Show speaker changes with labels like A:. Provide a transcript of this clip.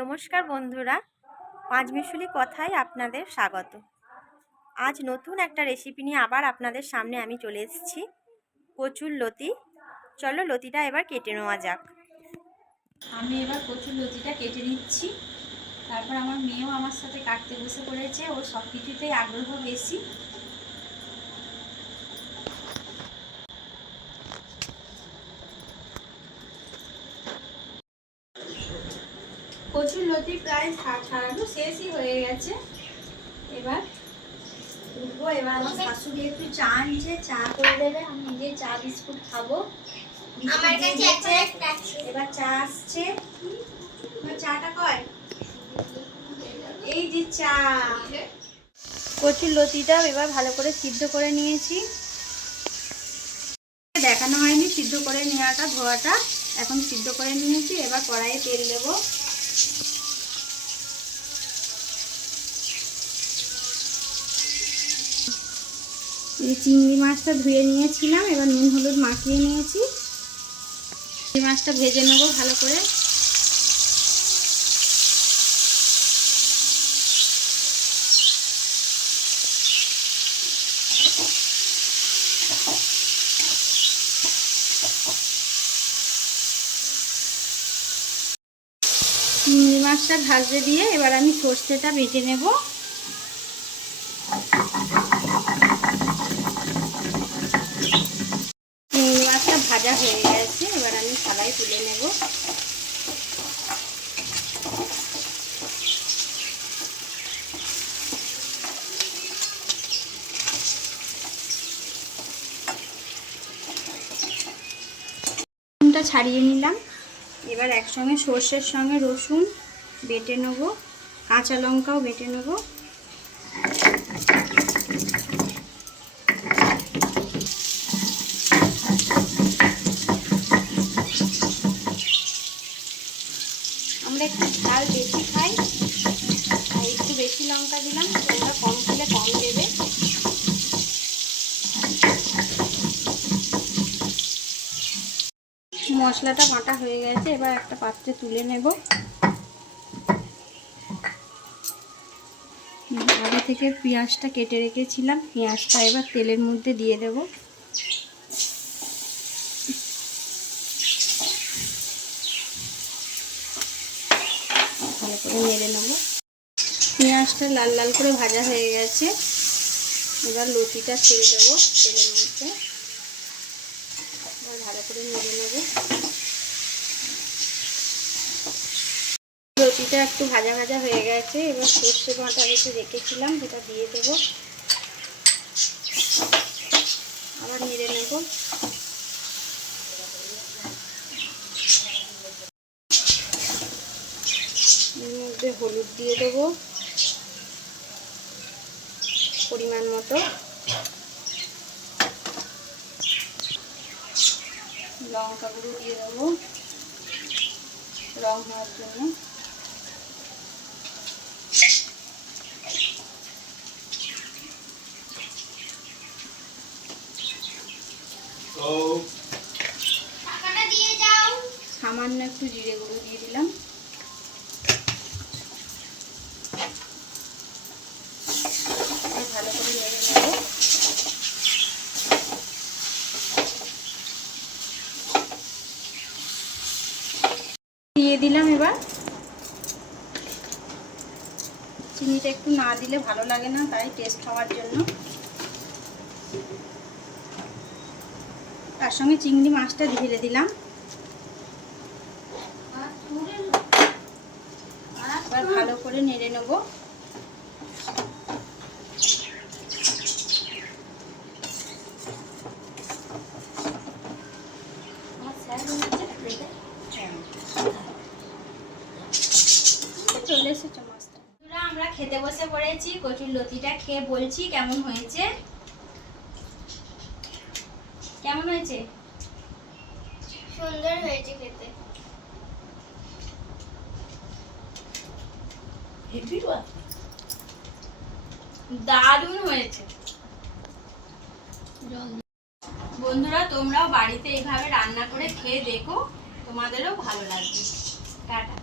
A: নমস্কার বন্ধুরা পাঁচমিশুলি কথায় আপনাদের স্বাগত। আজ নতুন একটা রেসিপি নিয়ে আবার আপনাদের সামনে আমি চলে এসেছি, কচুর লতি। চলো লতিটা এবার কেটে নেওয়া যাক।
B: আমি এবার কচুর লতিটা কেটে নিচ্ছি। তারপর আমার মেয়েও আমার সাথে কাটতে বসে পড়েছে, ও সব কিছুতেই আগ্রহ বেশি। কচুর লতি প্রায় ছাড়ানো শেষই হয়ে গেছে। এবার উঠবো এবার আমার শাশুড়ি একটু চা আনছে চা করে দেবে আমি নিজে চা বিস্কুট খাব।
C: আমার কাছে।
B: এবার চা আসছে। চাটা কয় এই যে চা।
A: কচুর লতিটা এবার ভালো করে সিদ্ধ করে নিয়েছি।
B: দেখানো হয়নি সিদ্ধ করে নেওয়াটা ধোয়াটা। এখন সিদ্ধ করে নিয়েছি এবার কড়াইয়ে তেল দেবো। চিংড়ি মাছটা ধুয়ে নিয়েছিলাম, এবার নুন হলুদ মাখিয়ে নিয়েছি। চিংড়ি মাছটা ভেজে নেব ভালো করে চিংড়ি মাছটা ভাজতে দিয়ে এবার আমি সর্ষেটা বেটে নেব। মাছটা ভাজা হয়ে গেছে, এবার আমি থালায় তুলে নেব। ছাড়িয়ে নিলাম। এবার একসঙ্গে সর্ষের সঙ্গে রসুন বেটে নেব, কাঁচা লঙ্কাও বেটে নেব। আমরা একটু ঝাল বেশি খাই, আর একটু বেশি লঙ্কা দিলাম, তোমরা কম খেলে কম দেবে। মশলাটা বাটা হয়ে গেছে, এবার একটা পাত্রে তুলে নেব। আগে থেকে পেঁয়াজটা কেটে রেখেছিলাম, পেঁয়াজটা এবার তেলের মধ্যে দিয়ে দেব। ভালো করে নেব। পেঁয়াজটা লাল লাল করে ভাজা হয়ে গেছে। এবার লতিটা ছেড়ে দেবো তেলের মধ্যে। ভালো করে নেড়ে নেব। রুটিটা একটু ভাজা ভাজা হয়ে গেছে। এবার সর্ষে বাটা রেখে রেখেছিলাম যেটা দিয়ে দেব। আবার নেড়ে নেব। মধ্যে হলুদ দিয়ে দেব, পরিমাণ মতো। লঙ্কা গুঁড়ো দিয়ে দেবো, রং হওয়ার জন্য। সামান্য একটু জিরে গুঁড়ো দিয়ে দিলাম। ভালো করে নেড়ে নেব। দিয়ে দিলাম এবার। চিনিটা একটু না দিলে ভালো লাগে না তাই টেস্ট হওয়ার জন্য। তার সঙ্গে চিংড়ি মাছটা ঢেলে দিলাম। ভালো করে নেড়ে নেব। আমরা খেতে বসে পড়েছি, কচুর লতিটা খেয়ে বলছি কেমন হয়েছে? কেমন হয়েছে?
C: সুন্দর হয়েছে খেতে।
B: দারুণ হয়েছে। বন্ধুরা তোমরাও বাড়িতে এইভাবে রান্না করে খেয়ে দেখো তোমাদেরও ভালো লাগবে। টাটা।